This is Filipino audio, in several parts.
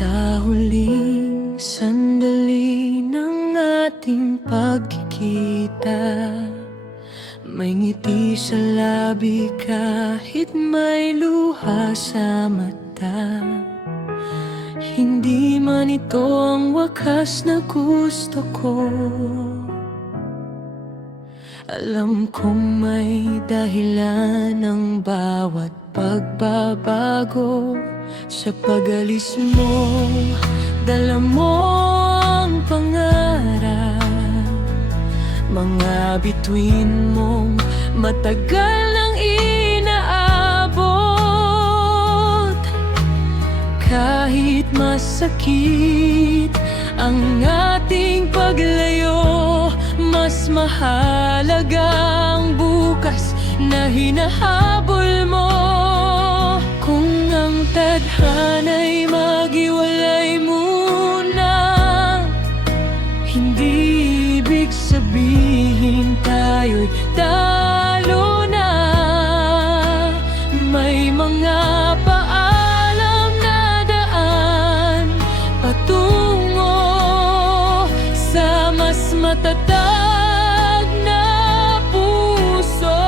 Sa huling sandali ng ating pagkikita, may ngiti sa labi kahit may luha sa mata. Hindi man ito ang wakas na gusto ko, alam kong may dahilan ang bawat pagbabago. Sa pag-alis mo, dala mo ang pangarap, mga bituin mong matagal nang inaabot. Kahit masakit ang ating paglayo, mas mahalaga ang bukas na hinahabol mo. Kung ang tadhana'y maghiwalay muna, hindi ibig sabihin tayo'y talo na. May mga paalam na daan patungo sa mas matatag na puso.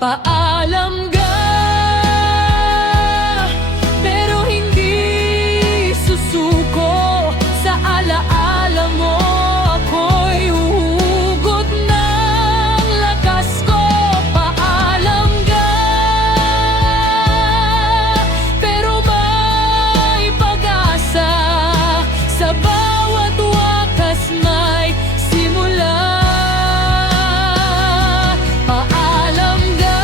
Paalam ka, pero hindi susuko. Sa alaala mo, ako'y huhugot ng lakas ko. Paalam ka, pero may pag-asa. Sa bawat wakas may simula. Paalam ka,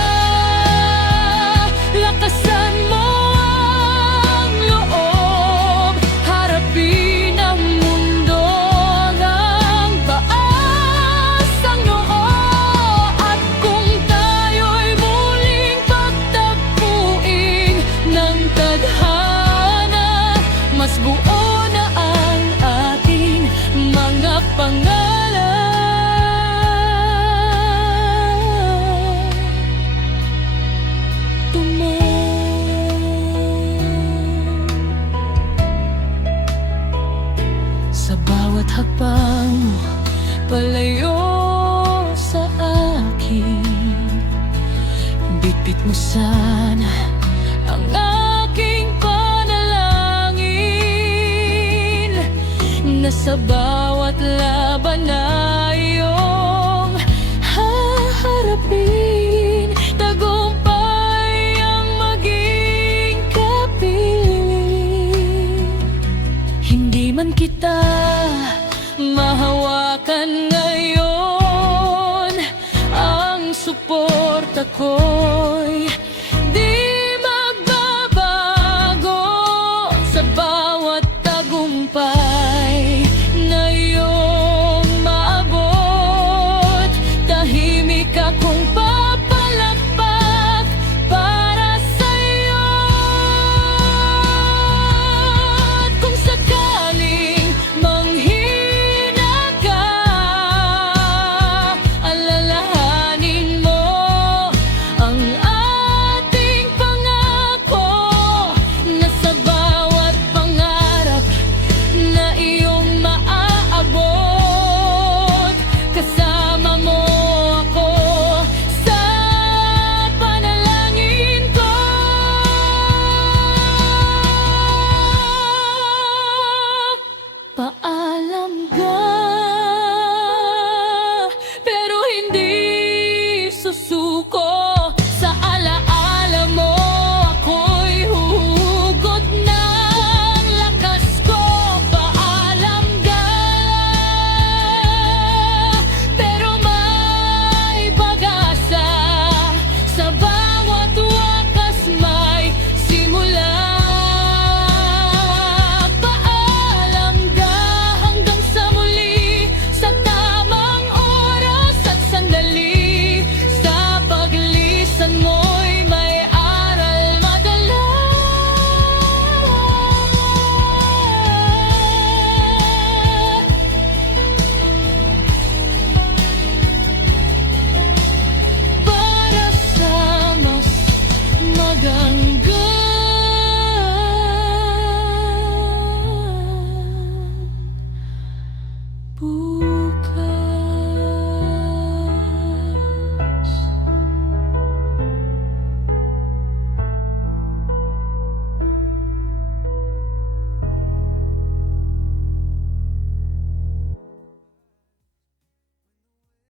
lakasan mo ang loob, harapin ang mundo ng taas ang noo. At kung tayo'y muling pagtagpuin ng tadhana, mas buo na ang ating mga pangalan. Sa bawat hakbang mo palayo sa akin, bitbit mo sana ang aking panalangin, na sa bawat laban na iyong haharapin, tagumpay ang maging kapiling. Hindi man kita mahawakan ngayon, ang suporta ko'y